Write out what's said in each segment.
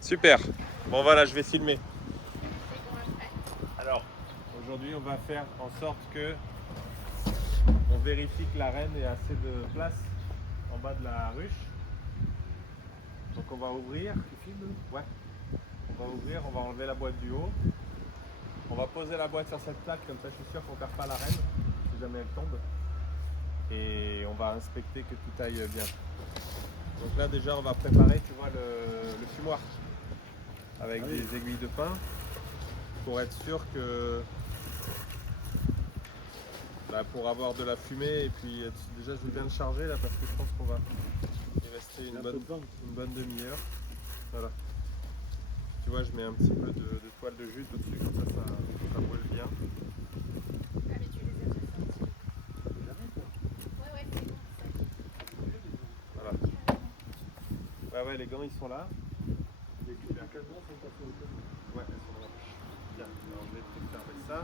Super. Bon voilà, je vais filmer. Alors, aujourd'hui, on va faire en sorte que on vérifie que l'arène ait assez de place en bas de la ruche. Donc on va ouvrir. Ouais. On va ouvrir, on va enlever la boîte du haut. On va poser la boîte sur cette plaque, comme ça je suis sûr qu'on ne perd pas l'arène si jamais elle tombe. Et on va inspecter que tout aille bien. Donc là déjà on va préparer, tu vois, le fumoir avec des aiguilles de pin pour être sûr que pour avoir de la fumée et puis déjà je vais bien le charger là parce que je pense qu'on va y rester une bonne demi-heure. Voilà. Tu vois, je mets un petit peu de toile de jute au-dessus, comme ça brûle bien. Ah mais tu les as déjà sortis. Ouais, c'est bon, ça. Voilà. Ouais, les gants ils sont là. Les cadenas sont passés au code. Ouais, elles sont dans la poche. Bien, alors je vais te fermer ça.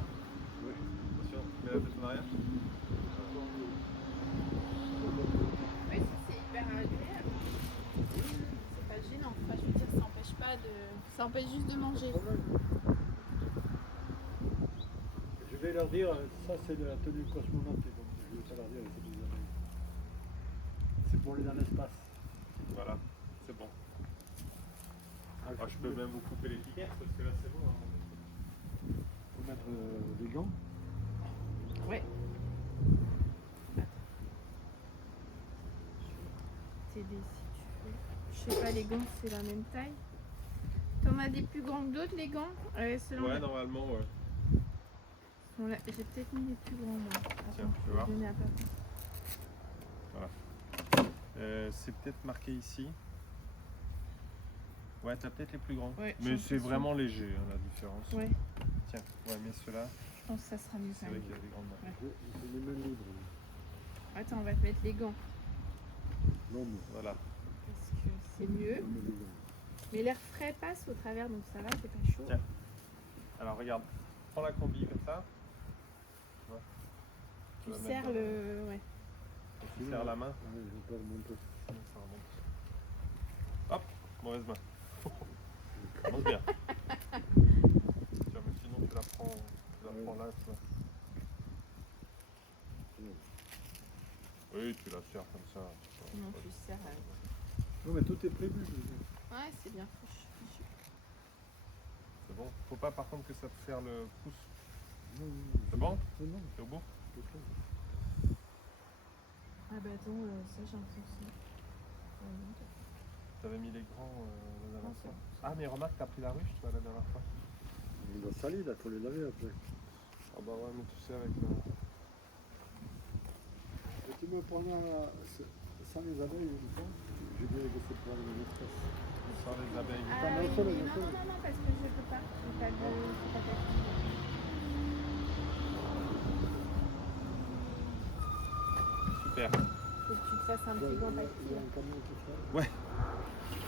Oui. Attention, tu mets la tête en arrière. Ouais, c'est hyper agréable. C'est pas gênant. Enfin, je veux dire, ça empêche juste de manger. Je vais leur dire, ça c'est de la tenue cosmonaute, donc je vais pas leur dire que c'est des abeilles. C'est pour aller dans l'espace. Voilà, c'est bon. Je peux même vous couper l'étiquette parce que là c'est bon. Il faut mettre des gants. Ouais. T'aider si tu veux. Je sais pas, les gants c'est la même taille. T'en as des plus grands que d'autres, les gants Ouais, normalement, ouais. J'ai peut-être mis les plus grands, moi. Tiens, tu vois. Donner à papa. Voilà. C'est peut-être marqué ici. Ouais, t'as peut-être les plus grands. Ouais, mais c'est vraiment léger hein, la différence. Ouais. Tiens, ouais, mets ceux-là. Je pense que ça sera mieux. C'est vrai qu'il y a des grandes marques. C'est les mains libres. Attends, on va te mettre les gants. Non, mais Voilà. Parce que c'est mieux. on met les gants. Mais l'air frais passe au travers, donc ça va, c'est pas chaud. Tiens. Alors regarde, prends la combi comme ça. Ouais. Tu vas serres mettre le. Ouais. Tu serres la main. Ouais, je vais pas remonter. Sinon, ça remonte. Hop, mauvaise main. Ça remonte bien. Tiens, mais sinon tu la prends là, tu vois. Oui, tu la serres comme ça. Non, tu serres. Non, mais tout est prévu. je veux dire. Ouais, c'est bien fichu. C'est bon. Faut pas par contre que ça te serre le pouce. Non, C'est bon? C'est bon. C'est au bout? c'est bon. Ah bah attends, ça j'ai l'impression. T'avais mis les grands la dernière Non, fois. c'est Ah mais remarque, t'as pris la ruche toi la dernière fois. Il doit salir, là, il faut les laver après. Ah bah ouais, mais tu sais avec le... Et tu me prendras sans les abeilles, je pense. Je dirais que c'est pour aller dans l'espace. Sans les abeilles. Ah oui, non, parce que je peux pas. J'ai pas de. C'est pas facile. Super. Faut que tu te fasses un petit gant Il y a tactile. un camion qui fait. Ouais.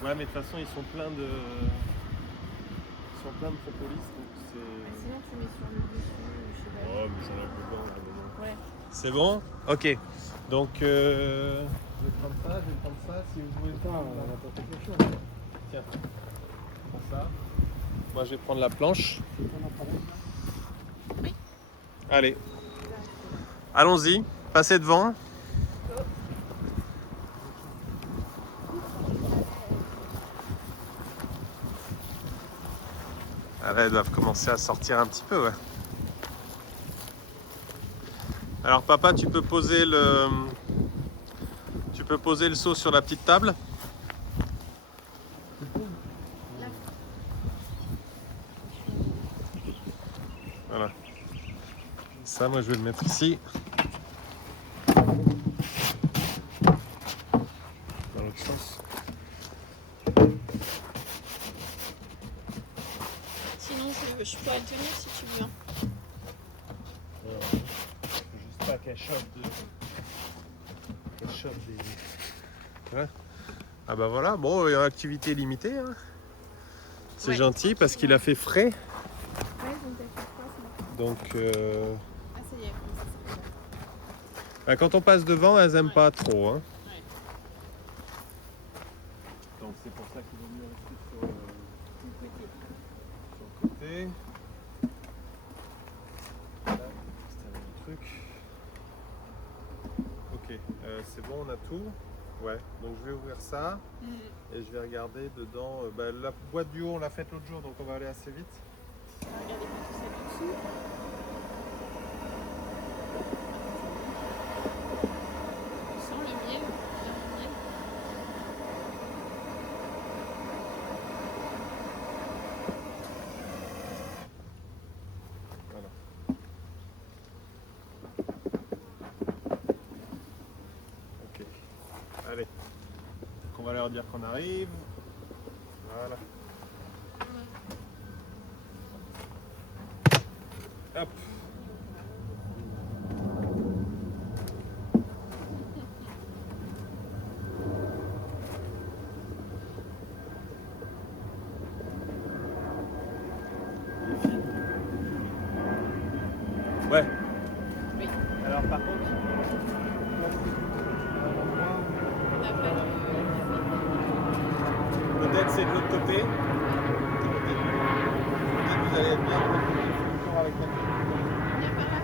Ouais mais de toute façon ils sont pleins de... propolis donc c'est... Sinon, tu mets sur le dessus, je sais pas. Oh mais j'en ai plus dedans là maintenant. Ouais. C'est bon? Ok. Donc je vais prendre ça, si vous pouvez Putain, on a pas fait quelque chose. Tiens. Prends ça. Moi je vais prendre la planche. C'est ton appareil, là? Allez. Allons-y. Passez devant. Ah là, elles doivent commencer à sortir un petit peu, ouais. Alors papa, tu peux poser le seau sur la petite table. Voilà. Ça, moi, je vais le mettre ici. Dans l'autre sens. Sinon, je peux la tenir si tu veux. Juste pas qu'elle chope des... Ouais. Ah bah voilà, bon, il y a une activité limitée. Hein. C'est gentil parce qu'il a fait frais. Ouais, donc t'as fait quoi ce matin? Donc, Ah, ça y est, ça. quand on passe devant, elles aiment pas trop. Hein. Ouais. Donc c'est pour ça qu'il vaut mieux rester sur rangé. Là, installer le truc. Ok, c'est bon, on a tout. Ouais, donc je vais ouvrir ça et je vais regarder dedans. La boîte du haut, on l'a faite l'autre jour, donc on va aller assez vite. Regardez pas tout ça du dessous. Tu sens le miel, bien le miel. Voilà. Ok. Allez. Donc on va leur dire qu'on arrive. Voilà. Hop. Les filles. Ouais. Oui. Alors par contre, La plaque peut-être c'est de l'autre côté. Vous allez être bien toujours avec la viens par là.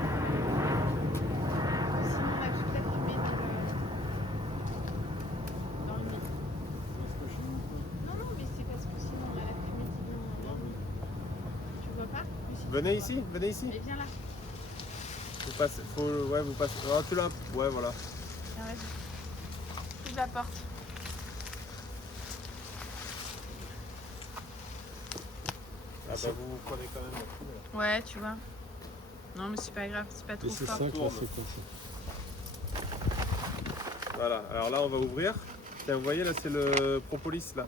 Sinon la toute la fumée dans le nez. Non, non, mais c'est parce que sinon on a la fumée qui vient dans le nez. Tu vois pas? Mais si tu Venez vois. ici, venez ici. Mais viens là. Vous passez, vous passez. Oh, tu l'as. Ouais, voilà. Viens, vas-y. Ouvre la porte. Ah bah vous prenez quand même la fumée là. Ouais, tu vois. Non, mais c'est pas grave, c'est pas trop Et c'est fort. ça qui va Tourne. se passer. Voilà, alors là on va ouvrir. Tiens, vous voyez là c'est le propolis là.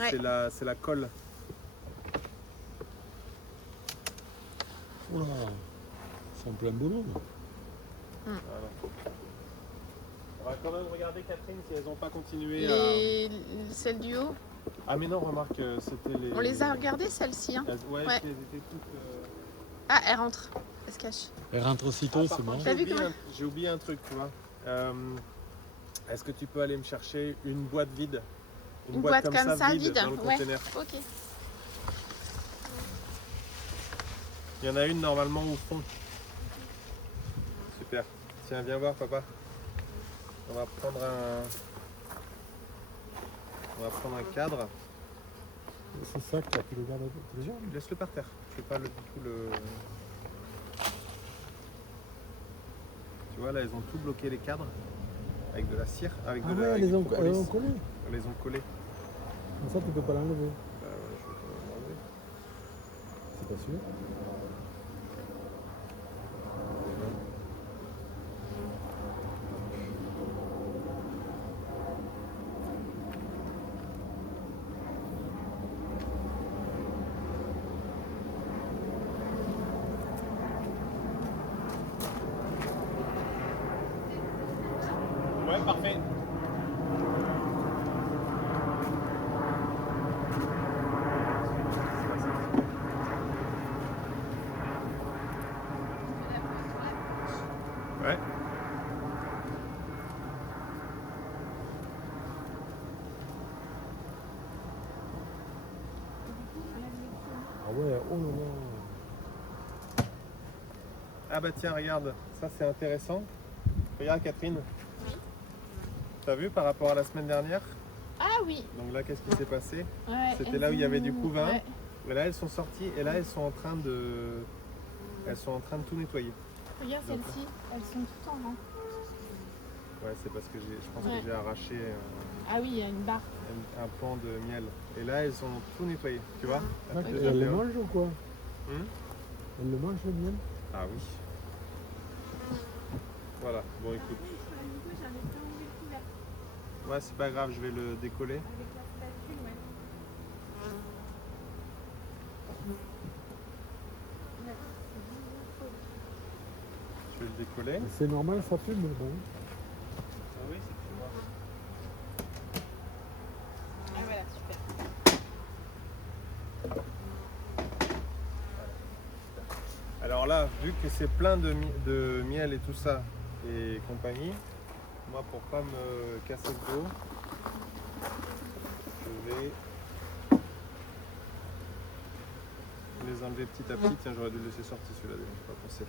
Ouais. C'est la colle. Oula, c'est en plein boulot. là. Voilà. On va quand même regarder Catherine si elles n'ont pas continué Celles du haut, Ah mais non, remarque, c'était les... on les a regardées celles-ci. Hein. Ouais, Ouais. puis elles étaient toutes... Ah, elle rentre. Elle se cache. Elle rentre aussitôt, par c'est bon. contre, T'as vu comment- j'ai oublié un truc, tu vois. Est-ce que tu peux aller me chercher une boîte vide? Une boîte comme ça, vide, dans le ouais. conteneur. Ok. Il y en a une normalement au fond. Super. Tiens, viens voir papa. On va prendre un cadre. C'est ça que tu le gardes déjà. Laisse-le par terre. Je fais pas du tout le... Tu vois là, elles ont tout bloqué les cadres avec de la cire, avec Ah de ouais, la... elles avec du ont propolis. collé. Elles les ont collés. Comme ça, tu peux pas l'enlever. Bah ouais, je vais quand même l'enlever. C'est pas sûr. Ouais, parfait. Ouais. Ah ouais, oh là là. Ah bah tiens, regarde, ça c'est intéressant. Regarde Catherine. Oui. T'as vu par rapport à la semaine dernière? Ah oui. Donc là, qu'est-ce qui s'est passé? Ouais, C'était elles là où il y avait ont- du couvain. Ouais. Et là, elles sont sorties et là, elles sont en train de tout nettoyer. Regarde celles-ci, elles sont toutes en rang. Ouais, c'est parce que je pense Ouais. que j'ai arraché Ah oui, il y a une barre. un pan de miel. Et là, elles ont tout nettoyé, tu vois? Ah, Ok. elle le mange ou quoi? Hum. Elle le mange le miel? Ah oui. Voilà, bon écoute. Ouais, c'est pas grave, je vais le décoller. Je vais le décoller. C'est normal, ça fume, bon. Ah oui, c'est que moi. Ah voilà, super. Alors là, vu que c'est plein de miel et tout ça et compagnie, moi pour pas me casser le dos, je vais les les enlever petit à petit. Tiens, j'aurais dû le laisser sortir celui-là, j'ai pas pensé.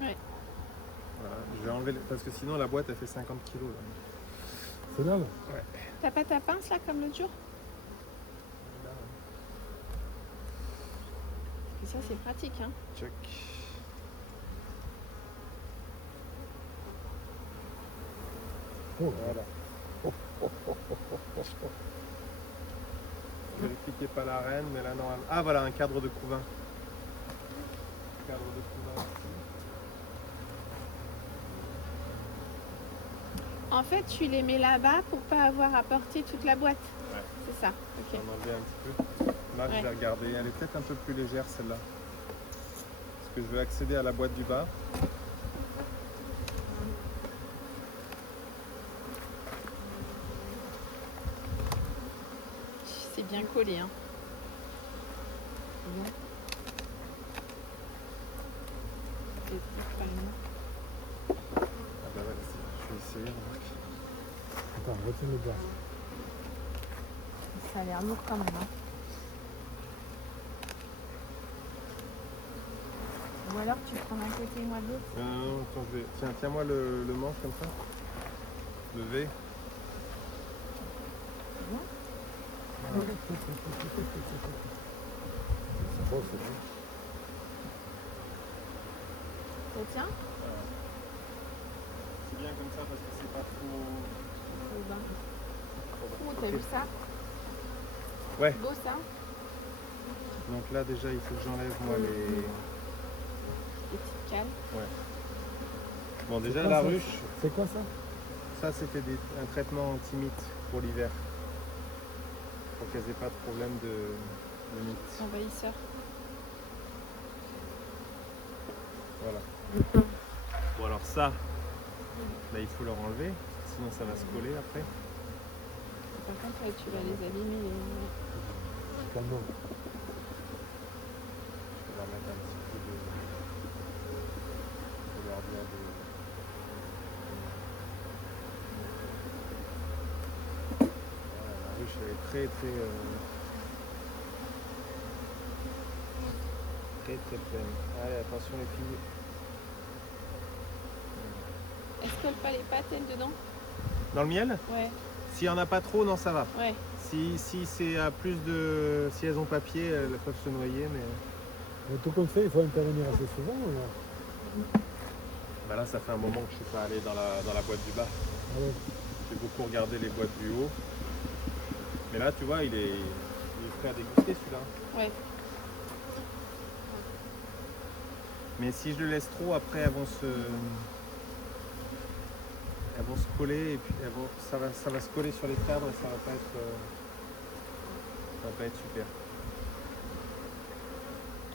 Ouais. Voilà, je vais enlever, parce que sinon la boîte elle fait 50 kilos là. C'est là, là. Ouais. T'as pas ta pince là comme l'autre jour? Et ça c'est pratique hein. Check. Oh, Voilà. Vérifiez qu'il n'y ait pas la reine, mais là normalement. Ah voilà, un cadre de couvain. Cadre de couvain ici. En fait tu les mets là-bas pour pas avoir à porter toute la boîte. Ouais. C'est ça, Je vais ok. en enlever un petit peu. Là, je Ouais. vais regarder. Elle est peut-être un peu plus légère celle-là. Parce que je veux accéder à la boîte du bas. C'est bien collé hein. C'est bon. C'est pas mal. Ah bah voilà, je vais essayer. Remarque. Attends, retiens le bas. Ça a l'air lourd quand même hein. Ou alors tu prends d'un côté et moi de l'autre. Non, attends, je vais. Tiens, tiens-moi le manche comme ça. Le V. C'est bon, c'est bon. Ça tient? C'est bien comme ça parce que c'est pas trop. Ou bas. Oh, t'as vu ça? Ouais. Beau ça? Donc là déjà il faut que j'enlève moi les. Les petites cales. Bon déjà quoi, la ça? ruche, C'est quoi ça? ça c'était un traitement anti-mite pour l'hiver. Pour qu'elles aient pas de problème de mite. Envahisseur. Voilà. Bon alors ça, là il faut leur enlever, sinon ça va se coller après. Par contre, là, tu vas les abîmer. Calmement. Je vais leur mettre un petit peu de. Je vais leur dire de. Voilà, la ruche elle est très très. Très pleine. Allez, attention les filles. Est-ce qu'elle pas les pattes, elle, dedans? Dans le miel, Ouais, s'il n'y en a pas trop, non ça va. ouais. Si c'est à plus de. Si elles ont papier, elles peuvent se noyer, mais. Mais tout compte fait, il faut intervenir assez souvent. Là. Bah là, ça fait un moment que je suis pas allé dans la boîte du bas. Ah ouais. J'ai beaucoup regardé les boîtes du haut. Mais là, tu vois, il est prêt à déguster celui-là. Ouais. Mais si je le laisse trop, après, elles vont se coller et puis ça va se coller sur les cadres et ça va pas être super.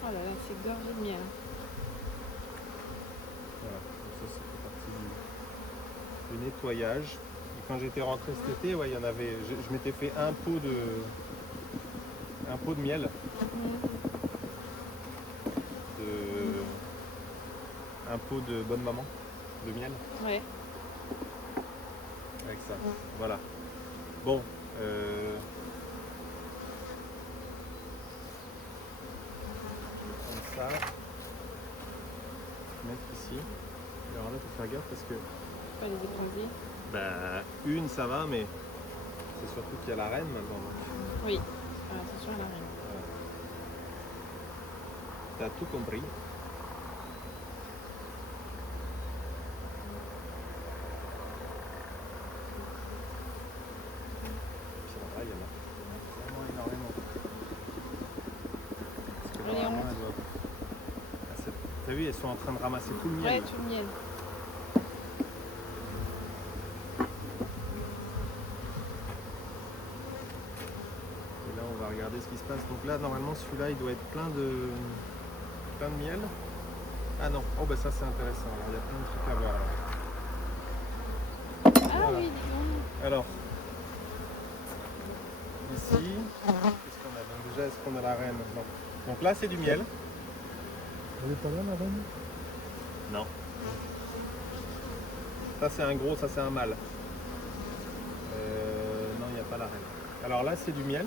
Oh là là, c'est gorgé de miel. Voilà, donc ça c'était partie du nettoyage. Et quand j'étais rentré cet été, ouais, il y en avait. Je m'étais fait un pot de miel. Un pot de bonne maman de miel Ouais. avec ça. Voilà. Bon. Comme ça. Mettre ici. Alors là, faut faire gaffe parce que Pas les écraser. bah, une ça va, mais c'est surtout qu'il y a la reine maintenant. Donc, Oui. Attention à la reine. t'as tout compris. Puis en vrai, il y en a vraiment énormément. Parce que Allez, on normalement, monte. elles doivent. T'as vu, elles sont en train de ramasser tout le miel. Ouais, là. tout le miel. Et là, on va regarder ce qui se passe. Donc là, normalement, celui-là, il doit être plein de miel. Ah non, oh bah ça c'est intéressant. Alors, il y a plein de trucs à voir. Ah Voilà. oui, dis donc. Alors, ici, qu'est-ce qu'on a? Donc déjà, est-ce qu'on a la reine? Non. Donc là, c'est du miel. Elle est pas là, la reine? Non. Ça, c'est un gros, ça, c'est un mâle. Non, il n'y a pas la reine. Alors là, c'est du miel.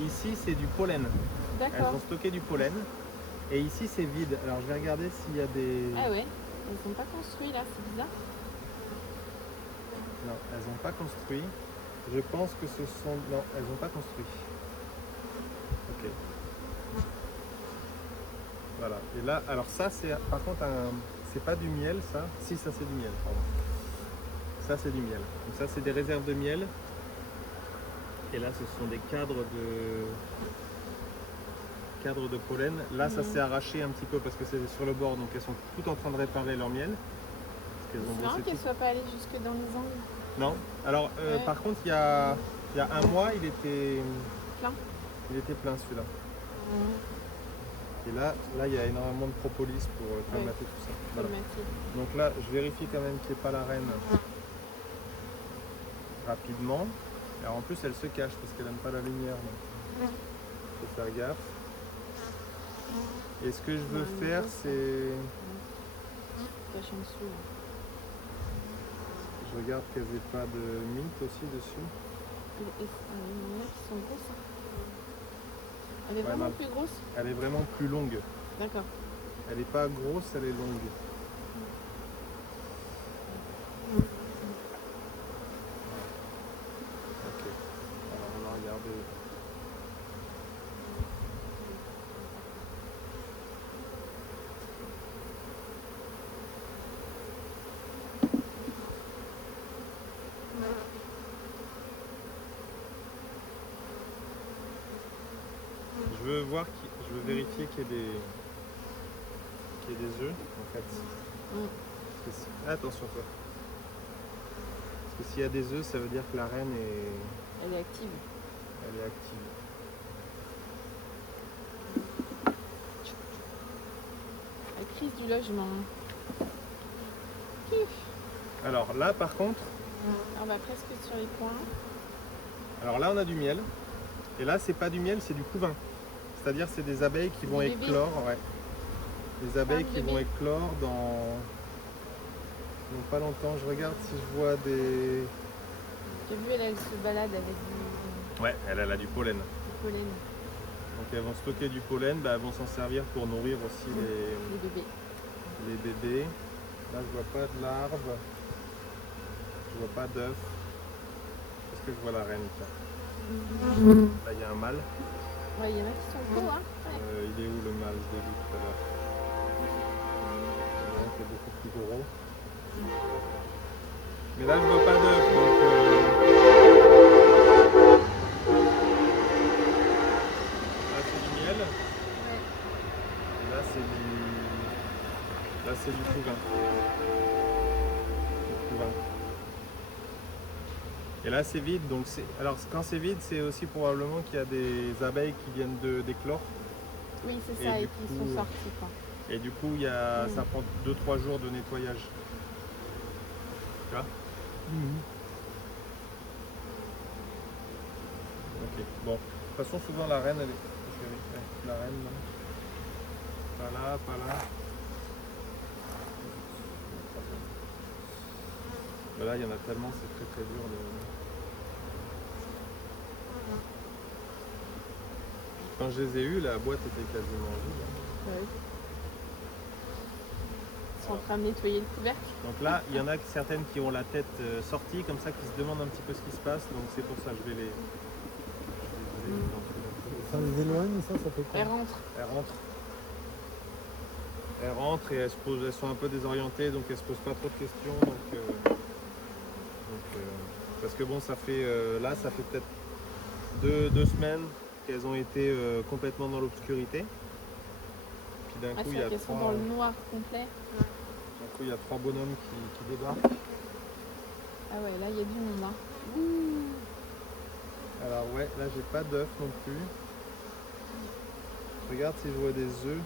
Ici, c'est du pollen. Elles D'accord. ont stocké du pollen. Et ici, c'est vide. Alors, je vais regarder s'il y a des... Ah ouais, elles sont pas construits là, c'est bizarre. Non, elles n'ont pas construit. Je pense que ce sont... Non, elles n'ont pas construit. Ok. Voilà. Et là, alors ça, c'est par contre un... C'est pas du miel, ça. Si, ça, c'est du miel, pardon. Ça, c'est du miel. Donc ça, c'est des réserves de miel. Et là, ce sont des cadres de pollen. Là, ça s'est arraché un petit peu parce que c'est sur le bord, donc elles sont toutes en train de réparer leur miel. Parce qu'elles ont C'est marrant bossé qu'elles tout. soient pas allées jusque dans les angles. Non. Alors, Ouais. par contre, il y a un mois, il était Plein. celui-là. Et là, il y a énormément de propolis pour colmater tout ça. Voilà. Donc là, je vérifie quand même qu'il n'y ait pas la reine rapidement. Alors en plus, elle se cache parce qu'elle n'aime pas la lumière. Donc faut faire gaffe. Et ce que je veux faire, c'est... Cache en dessous. Là. Je regarde qu'elles n'aient pas de mythe aussi dessus. Il y en a qui sont grosses. Hein. Elle est Ouais, vraiment non. plus grosse. Elle est vraiment plus longue. D'accord. Elle n'est pas grosse, elle est longue. Ok. Alors on va regarder. Je veux vérifier qu'il y ait des œufs en fait. Parce que attention toi. Parce que s'il y a des œufs, ça veut dire que la reine est, Elle est active. elle est active. La crise du logement. Alors là par contre, On va presque sur les coins. alors là on a du miel. Et là c'est pas du miel, c'est du couvain. C'est-à-dire c'est des abeilles qui vont Des bébés. éclore. Ouais. Des abeilles Femmes qui vont bébés. éclore dans pas longtemps. Je regarde si je vois des... J'ai vu, elle se balade avec du Ouais, elle a du pollen. pollen, Donc elles vont stocker du pollen, elles vont s'en servir pour nourrir aussi les bébés. les bébés. Là je vois pas de larves, je vois pas d'œufs. Est-ce que je vois la reine tiens. Là il y a un mâle. Ouais, il y en a qui sont beaux, hein. Ouais. Il est où le mâle? Je l'ai vu tout à l'heure. Il y en a un qui est beaucoup plus gros. Mais là je vois pas d'œufs. Là c'est du miel. Ouais. Et là c'est du couvain. Du couvain. Et là c'est vide, donc alors quand c'est vide, c'est aussi probablement qu'il y a des abeilles qui viennent d'éclore. Oui, c'est Et ça, du et qui coup, sont sortis, quoi. Et du coup, ça prend 2-3 jours de nettoyage. Tu vois? Ok, bon. De toute façon, souvent la reine, elle est... La reine, là. Pas là, pas là. Mais là, il y en a tellement, c'est très très dur de... Quand je les ai eus, la boîte était quasiment vide. Hein. Ouais. Ils sont en train de nettoyer le couvercle. Donc là, il y en a certaines qui ont la tête sortie, comme ça, qui se demandent un petit peu ce qui se passe. Donc c'est pour ça que je vais les... Ça les éloigne, ça fait quoi? Elle rentre. Elles rentrent et elles sont un peu désorientées, donc elles se posent pas trop de questions. Parce que bon, ça fait là, ça fait peut-être deux semaines qu'elles ont été complètement dans l'obscurité. Puis d'un coup, il y a qu'elles sont dans le noir complet. D'un coup, il y a 3 bonhommes qui débarquent. Ah ouais, là, il y a du monde, hein. Alors ouais, là, j'ai pas d'œufs non plus. Je regarde si je vois des œufs.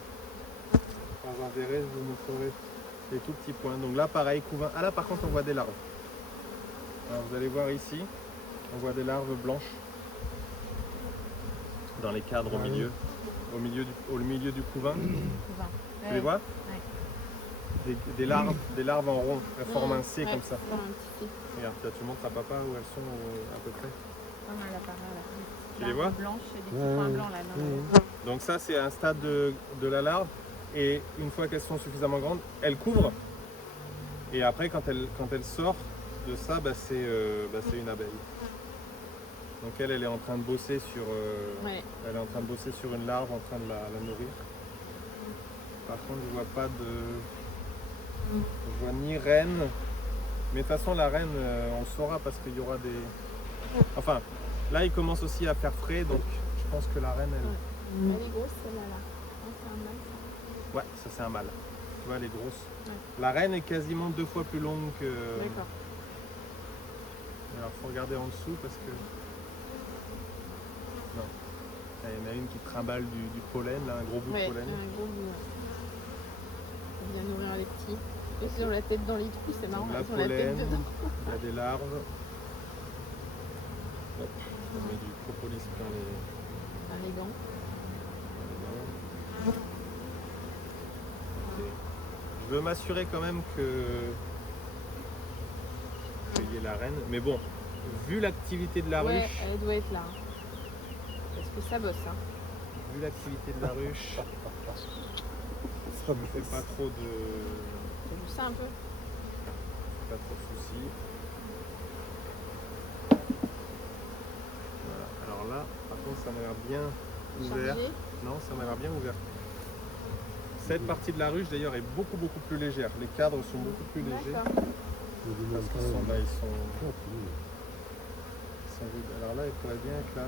Quand j'en verrai, je vous montrerai les tout petits points. Donc là, pareil, couvain. Ah là, par contre, on voit des larves. Alors, vous allez voir ici, on voit des larves blanches dans les cadres au milieu du couvain. Tu les vois? Des larves en rond, elles forment un C comme ça. Regarde, là, tu montres à papa où elles sont à peu près. Ah, là, par là. là, les vois blanches, des petits Ouais, points ouais. blancs là. Non, Ouais. Donc ça, c'est un stade de la larve. Et une fois qu'elles sont suffisamment grandes, elles couvrent. Et après, quand elle sort de ça, c'est une abeille. Donc elle est en train de bosser sur, Ouais. elle est en train de bosser sur une larve, en train de la nourrir. Par contre, je vois pas de, je vois ni reine. Mais de toute façon, la reine, on le saura parce qu'il y aura des, enfin, là, il commence aussi à faire frais, donc je pense que la reine, elle, Elle est grosse celle-là. Là. Non, c'est un mâle, ça. ouais, ça c'est un mâle. Tu vois, elle est grosse. Ouais. La reine est quasiment 2 fois plus longue que. D'accord. Alors, faut regarder en dessous parce que. Non. Il y en a une qui trimballe du pollen, là, un gros bout Ouais, de pollen. un gros bout. On vient nourrir les petits. Ils ont la tête dans les trous, c'est marrant. La Ils ont la tête pollen, dedans. il y a des larves. Hop, on met du propolis plein Dans les gants. les. Ok. Je veux m'assurer quand même qu'il y ait la reine. Mais bon, vu l'activité de la Ouais, ruche, elle doit être là. Parce que ça bosse. Hein. vu l'activité de la ruche, Ça je me fais pas trop de. T'as vu ça un peu? Pas trop de soucis. Voilà. Alors là, par contre, ça m'a l'air bien ouvert. Chargé. Non, ça m'a l'air bien ouvert. Cette partie de la ruche d'ailleurs est beaucoup plus légère. Les cadres sont beaucoup plus légers. D'accord. Parce qu'ils sont là, ils sont vides. Alors là, il pourrait bien être là.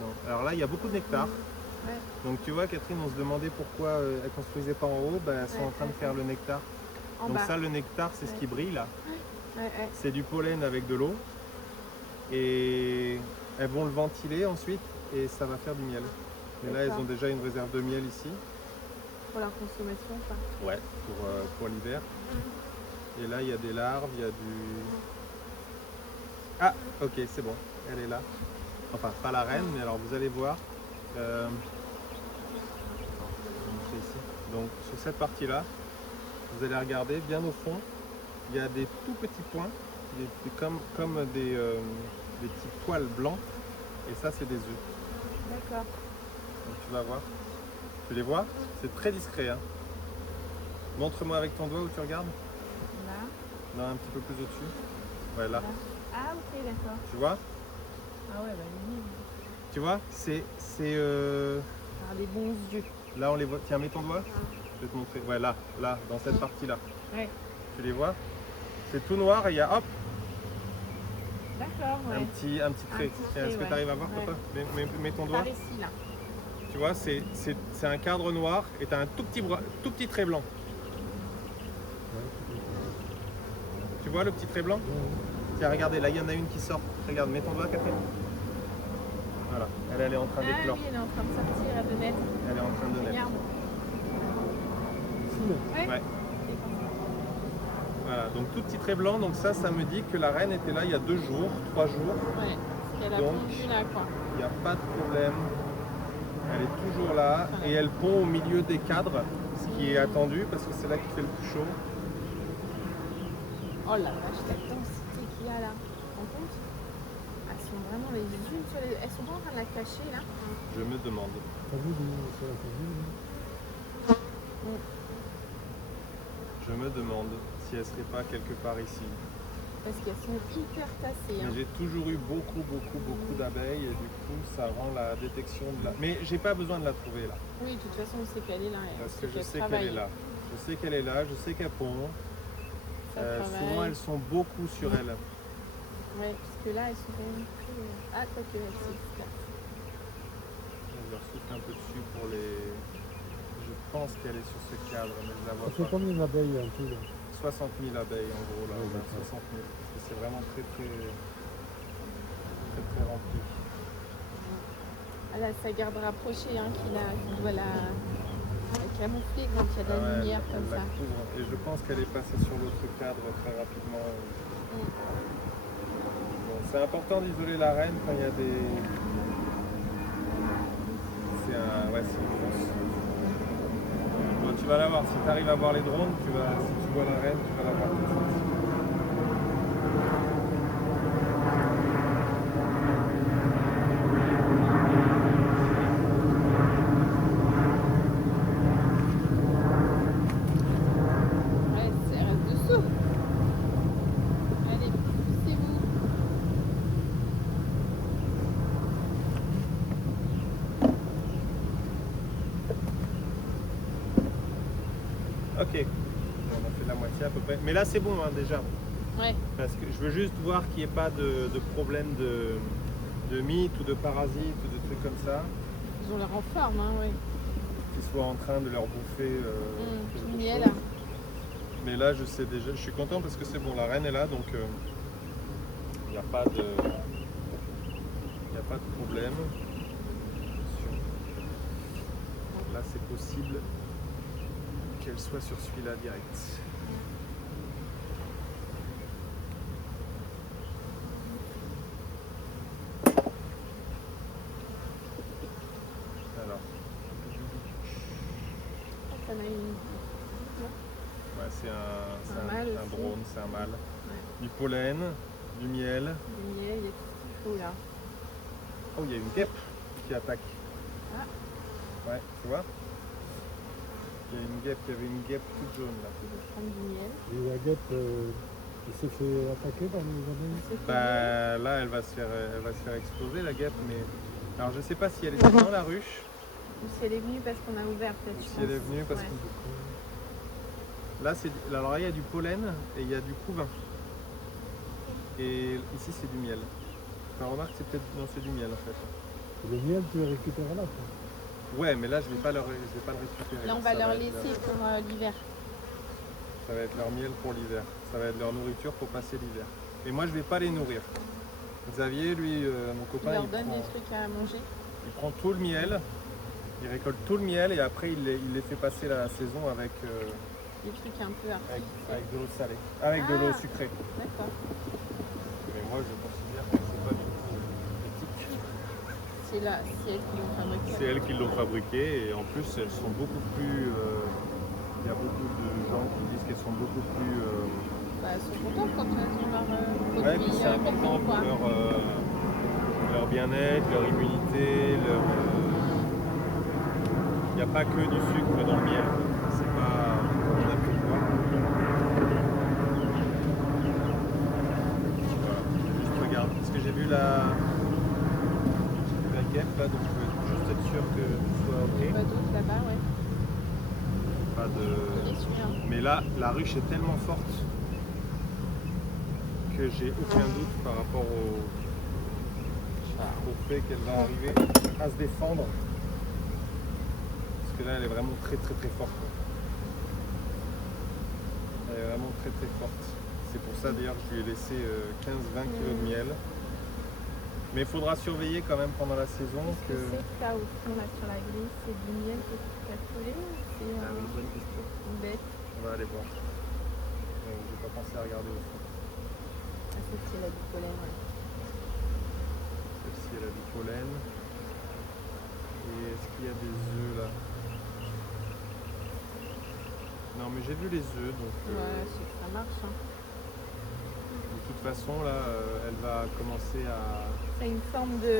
Non. Alors là, il y a beaucoup de nectar. Ouais. Donc tu vois, Catherine, on se demandait pourquoi elles ne construisaient pas en haut. Elles sont Ouais, en train de ouais, faire le nectar. En Donc bas. ça, le nectar, c'est ce qui brille là. Ouais. C'est du pollen avec de l'eau. Et elles vont le ventiler ensuite et ça va faire du miel. Mais là, elles D'accord. ont déjà une réserve de miel ici. Pour la consommation, ça. Ouais. Pour l'hiver. Et là, il y a des larves, il y a du... Ah, ok, c'est bon. Elle est là. Enfin, pas la reine, mais alors vous allez voir. Je vais montrer ici. Donc, sur cette partie-là, vous allez regarder bien au fond, il y a des tout petits points, comme des petits poils blancs. Et ça, c'est des œufs. D'accord. Donc, tu vas voir. Tu les vois? C'est très discret. Hein. Montre-moi avec ton doigt où tu regardes. Là. Non, un petit peu plus au-dessus. Ouais, là. Ah, ok, d'accord. Tu vois? Ah ouais, bah limite. Tu vois? C'est Par des bons yeux. là, on les voit. Tiens, mets ton doigt. Je vais te montrer. Ouais, là, dans cette partie-là. Ouais. Tu les vois? C'est tout noir et il y a, hop, D'accord, ouais. un petit trait. petit Tiens, trait, est-ce que ouais. tu arrives à voir, Ouais. papa? Mets ton doigt. Par ici, là. Tu vois, c'est un cadre noir et tu as un tout petit trait blanc. Tu vois le petit trait blanc? Tiens, regardez, là, il y en a une qui sort. Regarde, mets ton doigt, Catherine. Voilà, elle est en train Ah d'éclore. oui, elle est en train de sortir, de naître. Elle est en train de naître. Regarde. Ouais. Ouais. Voilà, donc tout petit trait blanc, donc ça me dit que la reine était là il y a 2 jours, 3 jours. Ouais. Parce qu'elle a Donc, pondu là, quoi. Il n'y a pas de problème. Elle est toujours là et elle pond au milieu des cadres, ce qui est attendu parce que c'est là qu'il fait le plus chaud. Oh la vache, la densité qu'il y a là. Tu te rends compte? Elles sont vraiment les unes sur les... Elles sont pas en train de la cacher là? Je me demande. T'as vu sur la cuisine? Je me demande si elle serait pas quelque part ici. Parce qu'elles sont hyper tassées. Mais Hein. j'ai toujours eu beaucoup d'abeilles et du coup ça rend la détection de la... Mais j'ai pas besoin de la trouver là. Oui, de toute façon, on sait qu'elle est là. Parce on que sait je sais qu'elle travaille. est là. Je sais qu'elle est là, je sais qu'elle pond. Ça travaille. Souvent elles sont beaucoup sur elle. Ouais, parce que là, elles sont quand même plus... Ah, quoi que là, c'est là. Je leur souffle un peu dessus pour les... Je pense qu'elle est sur ce cadre, mais je la vois Ça fait pas. combien d'abeilles en tout là? 60 000 abeilles en gros là, Ouais, on a d'accord. 60 000. Et c'est vraiment très rempli. Ah là, sa garde rapprochée hein, qui doit la camoufler quand il y a de la Ah ouais, lumière elle comme la ça. couvre. Et je pense qu'elle est passée sur l'autre cadre très rapidement. Bon, c'est important d'isoler la reine quand il y a des... Ouais, c'est une grosse. Bon, tu vas la voir, si tu arrives à voir les drones, si tu vois la reine, tu vas la voir tout de suite. Ok, on a fait la moitié à peu près. Mais là c'est bon hein, déjà. Ouais. Parce que je veux juste voir qu'il n'y ait pas de problème de mythes ou de parasites ou de trucs comme ça. Ils ont l'air en forme, hein, ouais. Qu'ils soient en train de leur bouffer Tout quelque le miel. chose. Mais là je sais déjà, je suis content parce que c'est bon, la reine est là donc il n'y a pas de problème. Attention. Là c'est possible qu'elle soit sur celui-là direct. Alors. T'en as une. Ouais, c'est Un mâle un aussi. drone, c'est un mâle. Ouais. Du pollen, du miel. Du miel, il y a tout ce qu'il faut là. Oh, il y a une guêpe qui attaque. Ah. Ouais, tu vois? Il y a une guêpe, il y avait une guêpe toute jaune là. Il faut prendre du miel. Et la guêpe, elle s'est fait attaquer par les abeilles. C'est tout. Bah là, elle va se faire exploser la guêpe, mais alors je sais pas si elle est dans la ruche Ou si elle est venue parce qu'on a ouvert peut-être. ou je si elle est pense. venue parce Ouais. que là alors là, il y a du pollen et il y a du couvain. Et ici c'est du miel. Enfin, remarque, c'est peut-être non, c'est du miel en fait. Et le miel, tu le récupères là. Quoi. Ouais, mais là je vais pas le récupérer. Là, on va Ça leur être laisser pour l'hiver. Ça va être leur miel pour l'hiver. Ça va être leur nourriture pour passer l'hiver. Et moi, je vais pas les nourrir. Xavier, lui, mon Il copain, leur il donne prend, des trucs à manger. il prend tout le miel, il récolte tout le miel et après il les fait passer la saison avec Des trucs un peu artificiels. de l'eau salée, avec de l'eau Ah. sucrée. D'accord. Mais moi, je considère que c'est pas du tout éthique. C'est elles qui l'ont fabriqué. C'est elles qui l'ont fabriqué et en plus, elles sont beaucoup plus. Il y a beaucoup de gens qui disent qu'elles sont beaucoup plus. Bah, elles sont contentes quand elles ont leur Ouais, puis produit c'est important maison, pour quoi. leur bien-être, leur immunité, leur. Il n'y a pas que du sucre dans le miel. C'est pas. On a pu le voir. Voilà. Juste regarde. Parce que j'ai vu la guêpe là, donc je veux juste être sûr que tout soit Il y a ok. pas d'autres là-bas, ouais. Pas Je de. les suis, hein. Mais là, la ruche est tellement forte que j'ai aucun doute par rapport au fait qu'elle va arriver à se défendre. Parce que là, elle est vraiment très très très forte. Quoi. Elle est vraiment très très forte. C'est pour ça d'ailleurs que je lui ai laissé 15-20 kg de miel. Mais il faudra surveiller quand même pendant la saison Qu'est-ce que... que c'est que t'as au fond là sur la grille? C'est du miel que tu as collé ou c'est Ah oui, bonne question. une bête? On va aller voir. J'ai pas pensé à regarder au fond. Ah, c'est la du pollen, ouais. Celle-ci, elle a du pollen. Et est-ce qu'il y a des œufs là? Non, mais j'ai vu les œufs, donc Ouais, ça marche. Hein. de toute façon, là, elle va commencer à... C'est une forme de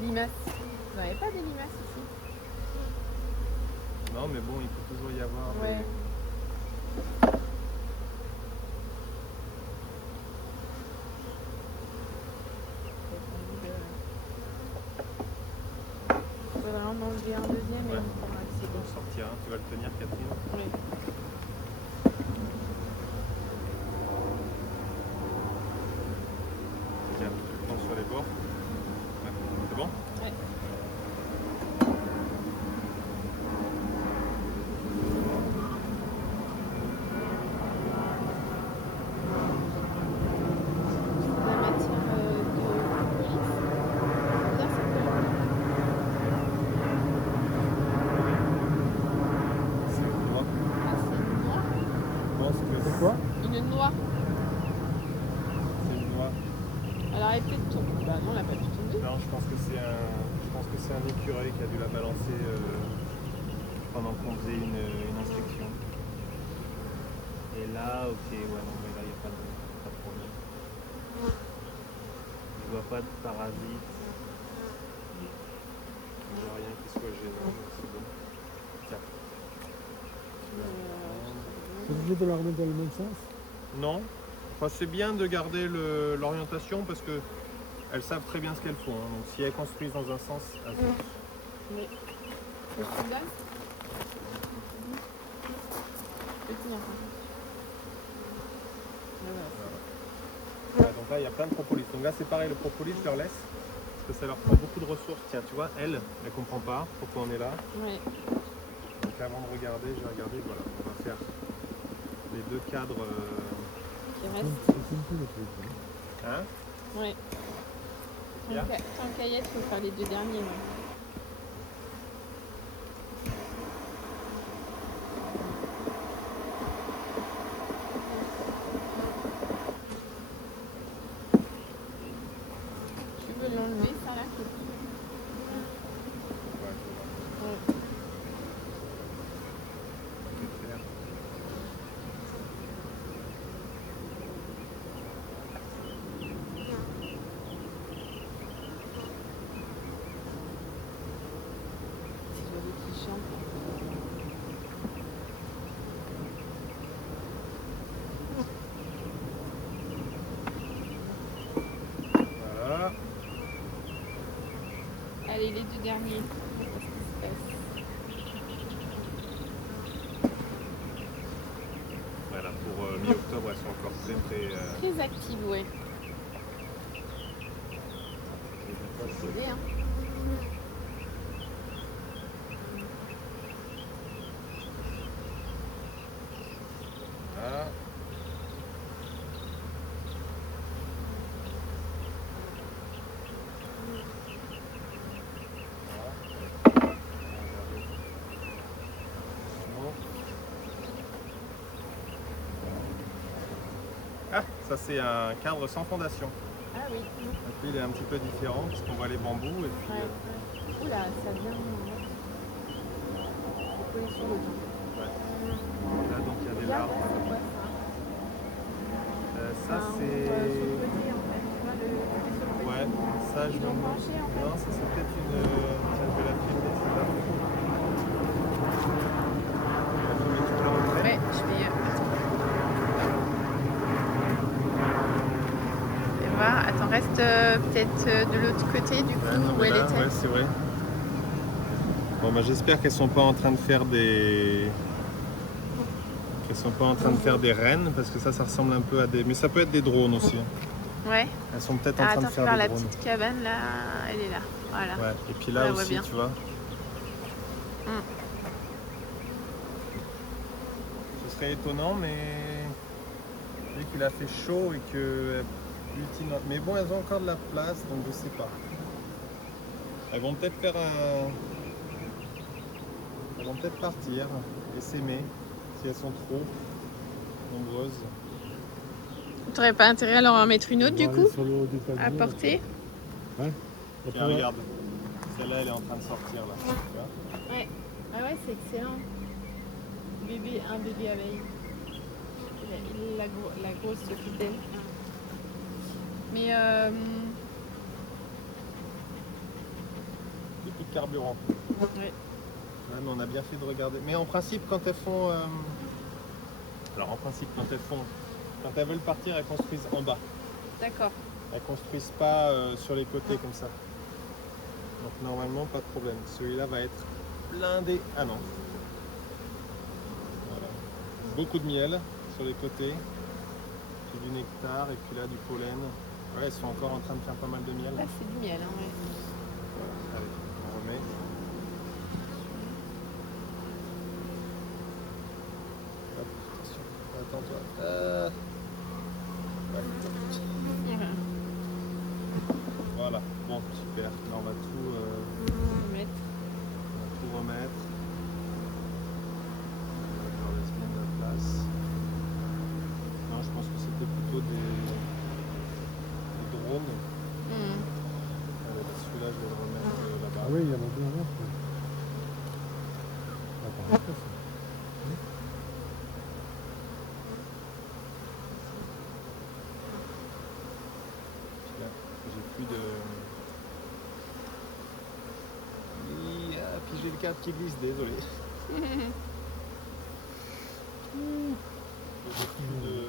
limace. Vous n'avez pas des limaces ici? Non, mais bon, il peut toujours y avoir Ouais. des... Il faudrait en manger un deuxième et Ouais. on pourra Tu vas accéder. en sortir un, tu vas le tenir, Catherine. Oui. Tiens, tu le prends sur les bords. Ouais. C'est bon? Ouais. La matière de police. Ça, c'est quoi? C'est noir. Ah, c'est une noix. Je pense que C'est quoi? Une noix. C'est une noix. Alors elle est peut-être tombée. Bah non, elle n'a pas pu tomber. Non, je pense que c'est un écureuil qui a dû la balancer pendant qu'on faisait une inspection. Et là, ok, ouais, non, mais là, il n'y a pas de problème. Je vois pas de parasites. Je vois rien qui soit gênant, donc c'est bon. Tiens. C'est obligé de la remettre dans le même sens? Non, enfin, c'est bien de garder l'orientation parce que elles savent très bien ce qu'elles font. Hein. Donc si elles construisent dans un sens, elles font. Mais. Je te donne. tenir. Voilà. Voilà, donc là, il y a plein de propolis. Donc là, c'est pareil, le propolis, je leur laisse. Parce que ça leur prend beaucoup de ressources. Tiens, tu vois, elle comprend pas pourquoi on est là. Ouais. Donc avant de regarder, je vais regarder, voilà, on va faire les deux cadres. Qui reste. Hein Ouais. Bien. Tant qu'à y être, il faut faire les deux derniers. Ouais. Tu veux l'enlever, ça là? Ouais. C'est joli qui chante. Voilà. Allez, les deux derniers. Qu'est-ce qui se passe? Voilà, pour mi-octobre, elles sont encore très Très active, ouais. C'est bien. Voilà. Ah, ça c'est un cadre sans fondation. Ah oui. Donc lui, il est un petit peu différent parce qu'on voit les bambous et puis Ouais. Oula, ça vient. C'est collé sur le dos. là donc il y a des Regarde, larves. là, c'est quoi ça? Ça Enfin, c'est. sur le côté, en fait. Tu vois, le côté sur le côté. Ouais, ça je Ils me l'ont mangé, en fait. Non, ça c'est peut-être une. Tiens, je vais la filmer celle-là. On va filmer toute la retraite. Ouais, je vais. Je vais voir. Attends, reste peut-être de l'autre côté, du coup, Ouais, non, où mais elle là, était. ouais, c'est vrai. Bon, bah, j'espère qu'elles sont pas en train de faire des. Qu'elles sont pas en train de faire des rennes parce que ça ressemble un peu à des. Mais ça peut être des drones aussi. Ouais. Elles sont peut-être en Ah, train de attends, faire voir des la drones. petite cabane là, elle est là. Voilà. Ouais. Et puis On là la voit aussi, bien. tu vois. Ce serait étonnant, mais vu qu'il a fait chaud et que mais bon, elles ont encore de la place, donc je sais pas. Elles vont peut-être faire un. Elles vont peut-être partir et s'aimer si elles sont trop nombreuses. T'aurais pas intérêt à leur en mettre une autre du coup Sur le haut du panier, à porter? Ouais. Tiens, regarde, celle-là elle est en train de sortir là. Tu vois. Ouais. Ah ouais, c'est excellent. Bébé, un bébé abeille. La grosse s'occupe d'elle. Mais Des petits carburants. ouais. Ouais, mais on a bien fait de regarder. Mais en principe, quand elles font. Alors en principe, quand elles veulent partir, elles construisent en bas. D'accord. Elles construisent pas sur les côtés comme ça. Donc normalement, pas de problème. Celui-là va être blindé. Ah non. Voilà. Beaucoup de miel sur les côtés. Puis du nectar et puis là du pollen. Ouais, elles sont encore en train de faire pas mal de miel. Là, c'est du miel, hein, ouais. Allez, on remet. Hop, attention. Attends-toi. Ouais. Voilà, bon, super. Là, on va tout Mettre. remettre. On leur laisse bien de la place. Non, je pense que c'était plutôt des drones. Allez, bah, celui-là, je vais le remettre là-bas. Ah oui, il y en a deux en autre. Attends, Puis là, j'ai plus de. Puis j'ai le cadre qui glisse, désolé. J'ai plus de.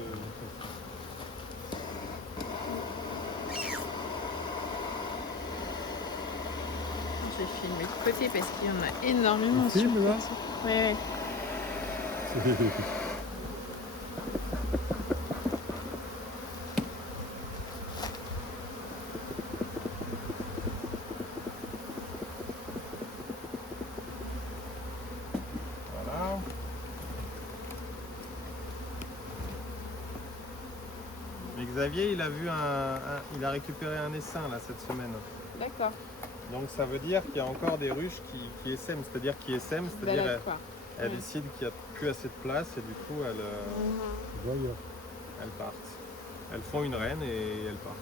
Je vais filmer de côté parce qu'il y en a énormément sur filmes, le là côté. Ouais, ouais. Et Xavier, il a vu il a récupéré un essaim là cette semaine. D'accord. Donc ça veut dire qu'il y a encore des ruches qui essaiment, c'est-à-dire Balade, quoi. elles Ouais. décident qu'il n'y a plus assez de place et du coup Voyons. elles partent. Elles font une reine et elles partent.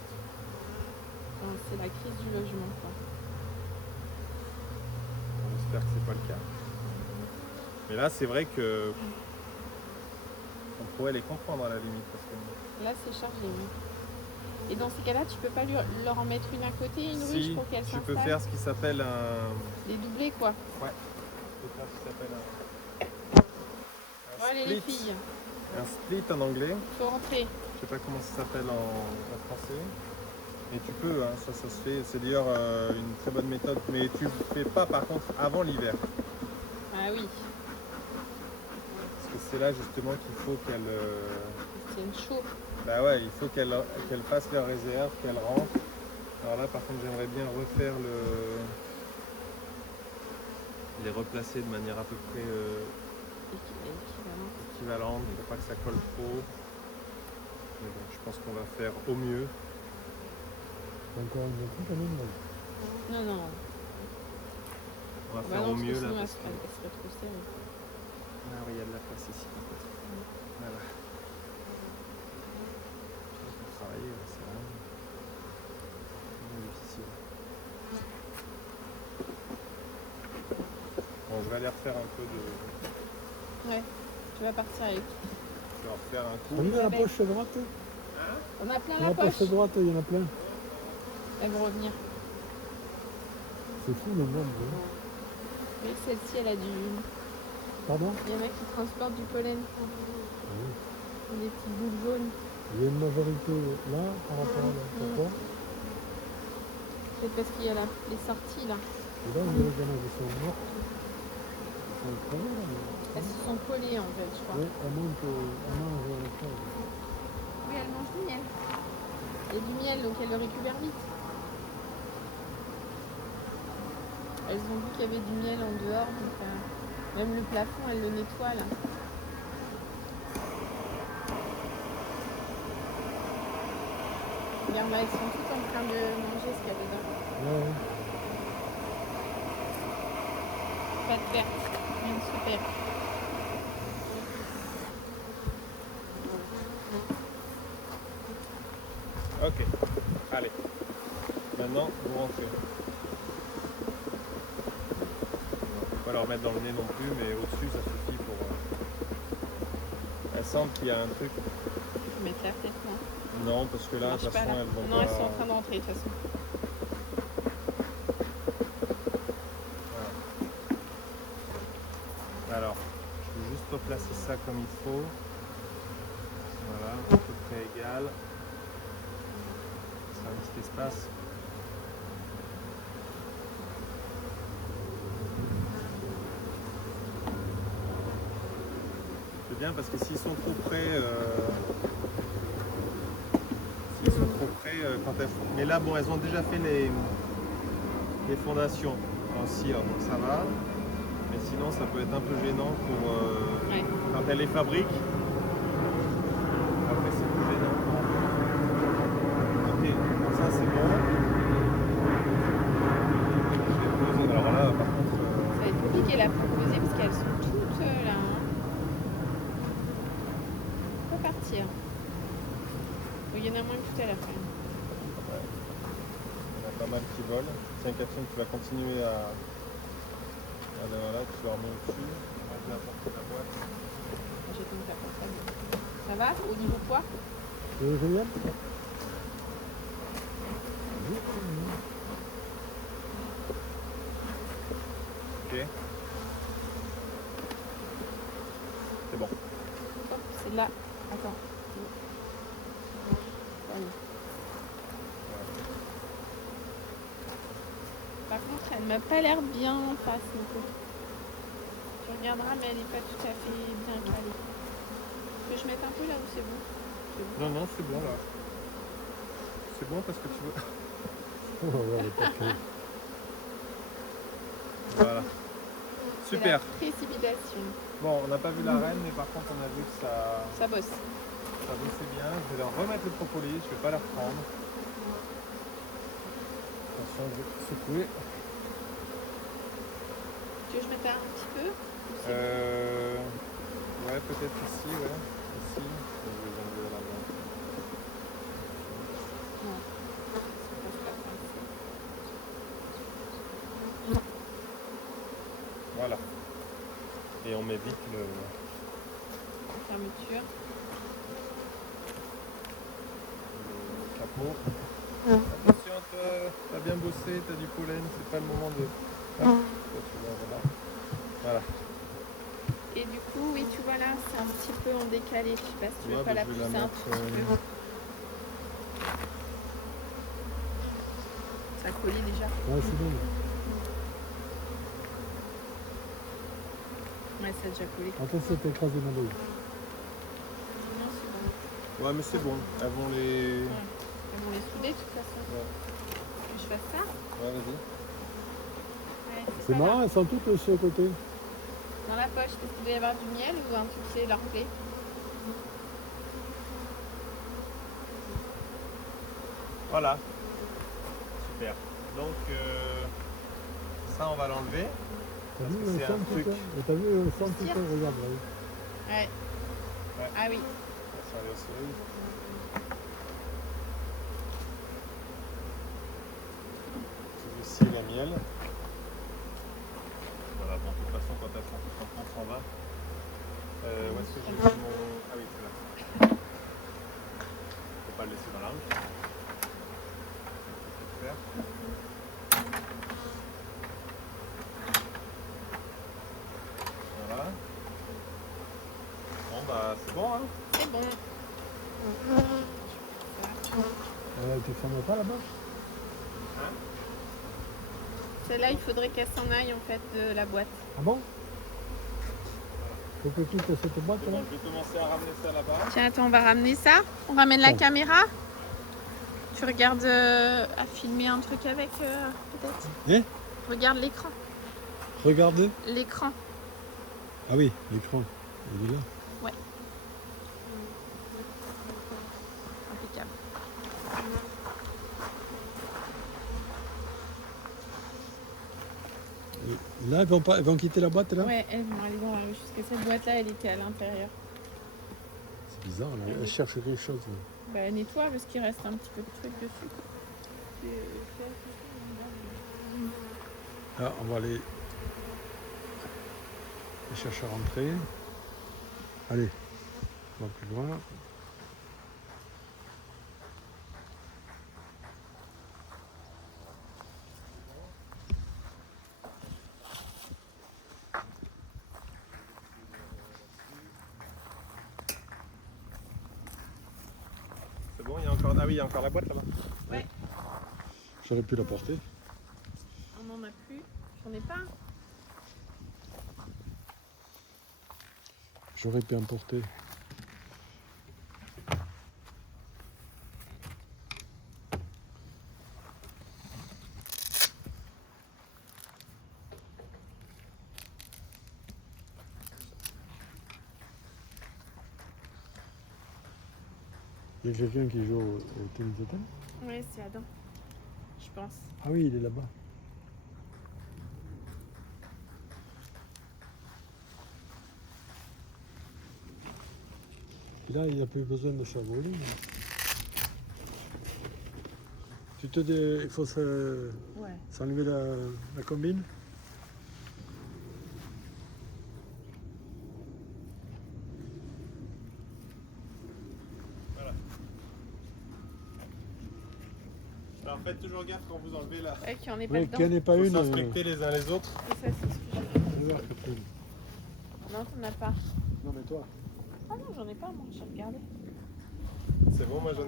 Enfin, c'est la crise du logement, quoi. On espère que c'est pas le cas. Mais là, c'est vrai que on pourrait les comprendre à la limite. Parce que Là, c'est chargé, oui. Et dans ces cas-là, tu peux pas leur en mettre une à côté, une ruche, si pour qu'elle tu s'installe peux faire ce qui s'appelle Des doublés, quoi. Ouais. Tu peux faire ce qui s'appelle Bon, allez, les filles, Un split en anglais. faut rentrer. Je sais pas comment ça s'appelle en français. Et tu peux, hein, ça se fait. C'est d'ailleurs une très bonne méthode. Mais tu le fais pas par contre avant l'hiver. Ah oui, Parce que c'est là justement qu'il faut qu'elle. c'est une chaud. Bah ouais, il faut qu'elle fasse leur réserve, qu'elle rentre. Alors là par contre j'aimerais bien refaire les replacer de manière à peu près Équivalent. équivalente pour pas que ça colle trop. Mais bon, je pense qu'on va faire au mieux. Encore une autre quand même. Non, non. On va Bah faire non, au parce que mieux sinon, là. elle Parce serait, que... elle serait trop serrée. Ah oui, il y a de la place ici par contre. Voilà. Pour travailler, là, c'est vraiment difficile. Bon, je vais aller refaire un peu de. Ouais, tu vas partir avec. Je vais refaire un coup. On est à la poche droite. On a plein À la la poche poche. droite, il y en a plein. Elles vont revenir. C'est fou le monde. Hein. Oui, celle-ci, elle a du. Pardon? Il y en a qui transportent du pollen. Oui. Des petites boules jaunes. Il y a une majorité là par rapport à là. Pourquoi? C'est parce qu'il y a les sorties là. Et là, il y en a qui sont mortes. Ils sont crevés là. Elles se sont collées en fait, je crois. Oui, elles mangent le sol. Oui, elles mangent du miel. Il y a du miel, donc elles le récupèrent vite. Elles ont vu qu'il y avait du miel en dehors, donc même le plafond, elles le nettoient là. Regarde, là, elles sont toutes en train de manger ce qu'il y a dedans. Ouais. Pâte verte, rien de super. Ok, allez. Maintenant, vous rentrez. On peut pas leur mettre dans le nez non plus, mais au-dessus, ça suffit pour. Elles sentent qu'il y a un truc. Tu peux mettre la tête, non? Non, parce que là, de Marche toute pas, façon, là. elles vont Non, pas. elles sont en train de rentrer de toute façon. Voilà. Alors, je vais juste replacer ça comme il faut. Voilà, à peu près égal. Ça a un petit espace. C'est bien parce que s'ils sont trop près, quand elles font. Mais là, bon, elles ont déjà fait les fondations en cire, donc ça va. Mais sinon, ça peut être un peu gênant pour Ouais. quand elles les fabriquent. Après, c'est plus gênant. Ok, donc ça c'est bon. Je les pose. Alors là, par contre. Ça va être compliqué là pour poser parce qu'elles sont toutes là. Hein. On peut partir. Il y en a moins que tout à l'heure quand même. Ouais. Il y en a pas mal qui volent. Tiens, Catherine, tu vas continuer à. Voilà, tu leur mets au-dessus. Moi, je vais apporter la boîte. J'ai comme ça pour ça. Ça va au niveau poids? Et Juliette? Ok. C'est bon. Hop, c'est là. Attends. Voilà. Par contre, elle m'a pas l'air bien en face non plus. Tu regarderas, mais elle n'est pas tout à fait bien calée. Que je mette un peu là où c'est bon? C'est bon. Non, non, c'est bon là. C'est bon parce que tu veux. On va voir les papiers. Voilà. C'est Super. la précipitation. Bon, on n'a pas vu la reine, mais par contre, on a vu que ça. Ça bosse. Ça bossait bien. Je vais leur remettre le propolis, je vais pas la reprendre. Attention, je vais secouer. Tu veux que je mette un petit peu ou c'est Ouais, peut-être ici, ouais. Ici. Je vais les enlever là-bas. bon. Non. Ça passe pas par ici. Voilà. Et on met vite le Fermeture. capot. Attention, t'as bien bossé, t'as du pollen, c'est pas le moment de. Ah, toi, tu vois, voilà. Voilà. Et du coup, oui, tu vois là, c'est un petit peu en décalé. Je sais pas si tu veux Ouais, pas bah, la je vais pousser la un mettre, tout petit peu. Ça collait déjà. Ouais, c'est bon. Ouais, ça a déjà collé. Attention, t'as écrasé ma douille. Non, c'est bon. Ouais, mais c'est bon. Elles vont les. Ouais. Elles vont les souder de toute façon. Ouais, Que je fasse ça. ouais, vas-y. Ouais, C'est pas là. marrant, elles sont toutes sur le côté. Dans la poche, est-ce qu'il doit y avoir du miel ou un truc qui est leur clé? Voilà. Super. Donc, ça, on va l'enlever. T'as Parce vu que le c'est sang un tout truc. ça? Et t'as vu le sang tout Tire. ça? Regarde là. Ouais. Ouais. Ah oui. Ça va aller au soleil. C'est ici la miel. Voilà, bon, de toute façon, quand on s'en va. Où est-ce que j'ai mis mon. Ah oui, c'est là. Faut pas le laisser dans la ruche. Faut faire. Voilà. Bon, bah, c'est bon, hein. C'est bon. Tu fermes pas là-bas? Celle-là, il faudrait qu'elle s'en aille en fait de la boîte. Ah bon? Faut que tu quittes cette boîte C'est là? bon, je vais commencer à ramener ça là-bas. Tiens, attends, on va ramener ça. On ramène la Bon. caméra. Tu regardes à filmer un truc avec peut-être. Eh? Regarde l'écran. Regarde. L'écran. Ah oui, l'écran. Il est là. Impeccable. Et là, elles vont quitter la boîte là? Ouais, elles vont aller dans la rue. Parce que cette boîte-là, elle était à l'intérieur. C'est bizarre, là. Elles cherchent quelque chose. Là. Bah, nettoie parce qu'il reste un petit peu de truc dessus. Là, on va aller chercher à rentrer. Allez, on va plus loin. C'est bon, il y a encore. Ah oui, il y a encore la boîte là-bas. Ouais, J'aurais pu la porter. on n'en a plus. J'en ai pas. J'aurais pu en porter. Il y a quelqu'un qui joue au tennis de table? Ouais, c'est Adam. Je pense. Ah oui, il est là-bas. Et là, il n'y a plus besoin de faire voler. Il faut Ouais. s'enlever la combine. Alors faites toujours gaffe quand vous enlevez là. Ouais, qu'il n'y en ait pas Oui, dedans. qu'il n'y en ait pas Faut une. s'inspecter les uns les autres. Et ça, c'est ce que j'ai fait. Regarde, Catherine. Non, t'en as pas. Non, mais toi. Ah non, j'en ai pas, moi. J'ai regardé. C'est bon, moi j'en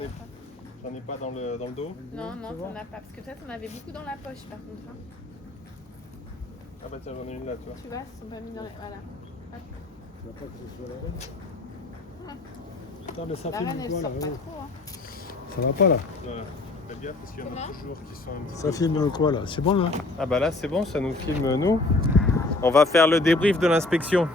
ai pas dans le dos. Non, non, Tu vois t'en as pas. Parce que toi, t'en avais beaucoup dans la poche, par contre. Hein. Ah bah tiens, j'en ai une là, tu vois. Tu vois, ils sont pas mis dans les. Voilà. Hop. Tu veux pas que ce soit la reine? Attends, mais ça La filme reine, elle quoi là? sort pas Oh. trop. Hein. Ça va pas là? Ouais. Faites gaffe parce qu'il y en a Comment toujours qui sont un petit Ça peu- filme quoi là? C'est bon là? Ah bah là c'est bon, ça nous filme nous. On va faire le débrief de l'inspection.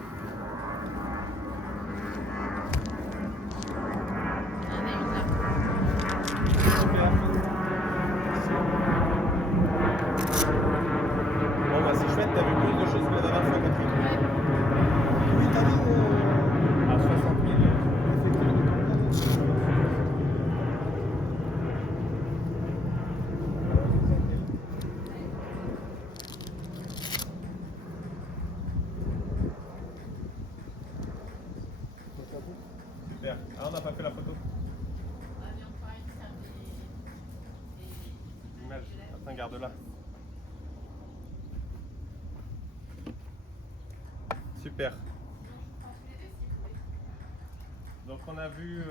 garde-la. Super. Donc on a vu,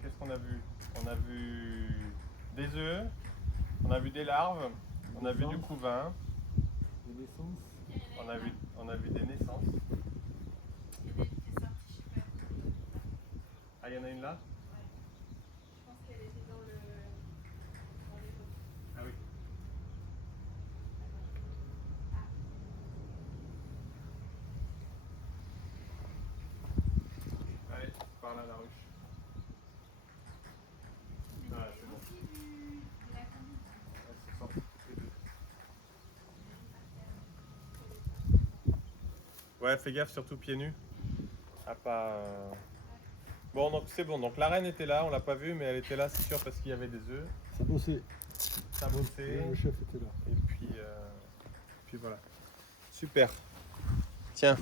qu'est-ce qu'on a vu? On a vu des œufs, on a vu des larves, on a vu du couvain, Des naissances. on a vu des naissances. Ah, il y en a une là? Je pense qu'elle était dans les autres. Ah oui. Allez, par là la ruche. Voilà, c'est bon. Elles sont sorties toutes les deux. Ouais, fais gaffe, surtout pieds nus. Ah, pas. Bon, donc c'est bon. Donc la reine était là, on l'a pas vue, mais elle était là, c'est sûr, parce qu'il y avait des œufs. Ça bossait. Ça bossait. Le chef était là. Et puis voilà. Super. Tiens.